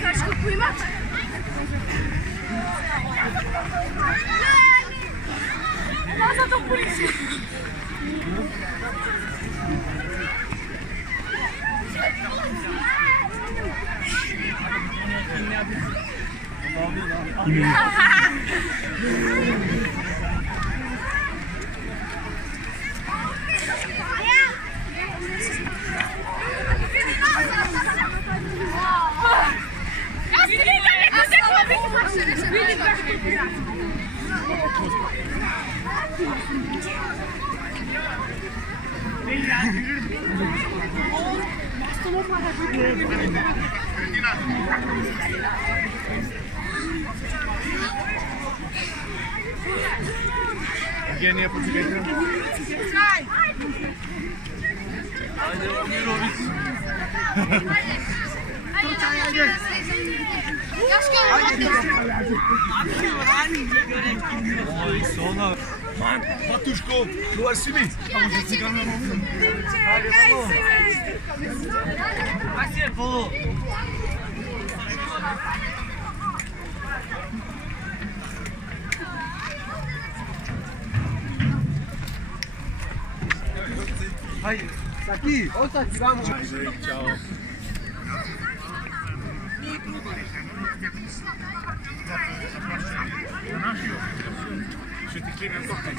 Znaš kako imat? Nazad u policiju. Евгения, почекайте. Ajde, Mirović. Oj, Sona. Matuško, dobar si mi. Kaj si je polo? Vai, aqui, ouça aqui, vamos. Tchau. Ще ти клинем тока.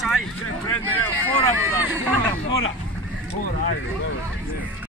Чай, фора вода, фора. Фора, ajde, dobro.